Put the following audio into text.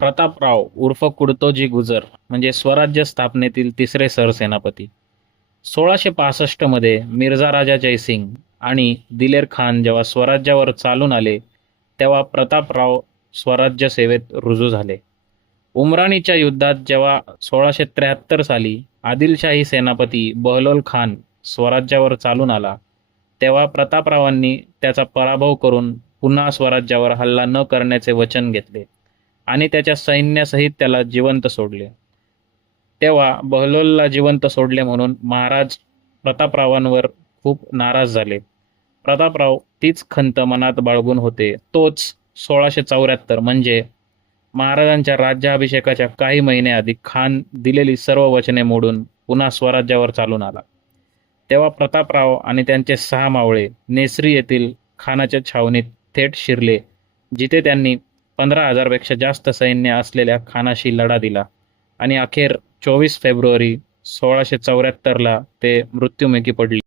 प्रतापराव उर्फ कुडतोजी गुजर म्हणजे स्वराज्य स्थापनेतील तिसरे सरसेनापती. सोळाशे पासष्टमध्ये मिर्झा राजा जयसिंग आणि दिलेर खान जेव्हा स्वराज्यावर चालून आले तेव्हा प्रतापराव स्वराज्य सेवेत रुजू झाले. उमराणीच्या युद्धात जेव्हा सोळाशे त्र्याहत्तर साली आदिलशाही सेनापती बहलोल खान स्वराज्यावर चालून आला तेव्हा प्रतापरावांनी त्याचा पराभव करून पुन्हा स्वराज्यावर हल्ला न करण्याचे वचन घेतले. आणि त्याच्या सैन्यासहित त्याला जिवंत सोडले. तेव्हा बहलोलला जिवंत सोडले म्हणून महाराज प्रतापरावांवर खूप नाराज झाले. प्रतापराव तीच खंत मनात बाळगून होते. तोच सोळाशे चौऱ्याहत्तर म्हणजे महाराजांच्या राज्याभिषेकाच्या काही महिन्याआधी खान दिलेली सर्व वचने मोडून पुन्हा स्वराज्यावर चालून आला. तेव्हा प्रतापराव आणि त्यांचे सहा मावळे नेसरी येथील खानाच्या छावणीत थेट शिरले जिथे त्यांनी पंधरा हजारपेक्षा जास्त सैन्य असलेल्या खानाशी लढा दिला. आणि अखेर चोवीस फेब्रुवारी सोळाशे चौऱ्याहत्तरला ते मृत्युमुखी पडले.